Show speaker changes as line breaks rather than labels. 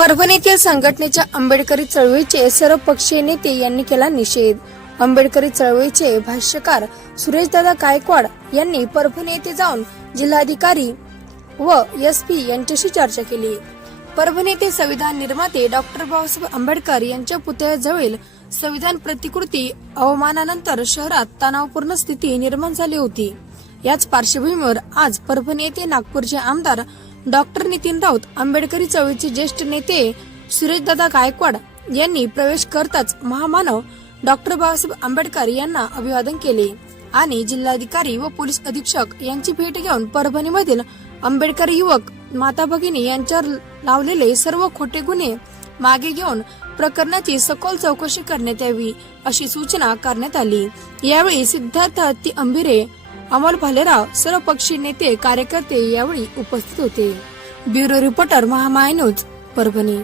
परभणीतील संघटनेच्या आंबेडकरी चळवळीचे सर्वपक्षीय नेते यांनी केला निषेध. आंबेडकरी चळवळीचे भाष्यकार सुरेशदादा गायकवाड यांनी परभणी येथे जाऊन जिल्हाधिकारी व एस पी यांच्याशी चर्चा केली. परभणी येथे संविधान निर्माते डॉक्टर बाबासाहेब आंबेडकर यांच्या पुतळ्याजवळील संविधान प्रतिकृती अवमानानंतर शहरात तणावपूर्ण स्थिती निर्माण झाली होती. याच पार्श्वभूमीवर आज परभणी येथे नागपूरचे आमदार डॉक्टर नितीन राऊत आंबेडकरी चळवळीचे ज्येष्ठ नेते सुरेशदादा गायकवाड यांनी प्रवेश करताच महामानव डॉक्टर बाबासाहेब आंबेडकर यांना अभिवादन केले आणि जिल्हाधिकारी व पोलीस अधीक्षक यांची भेट घेऊन परभणीमधील आंबेडकर युवक माता भगिनी यांच्यावर लावलेले सर्व खोटे गुन्हे मागे घेऊन प्रकरणाची सखोल चौकशी करण्यात यावी अशी सूचना करण्यात आली. यावेळी सिद्धार्थ हत्ती अंबिरे अमोल भालेराव सर्व पक्षी नेते कार्यकर्ते यावेळी उपस्थित होते. ब्युरो रिपोर्टर महामायनोज परभणी.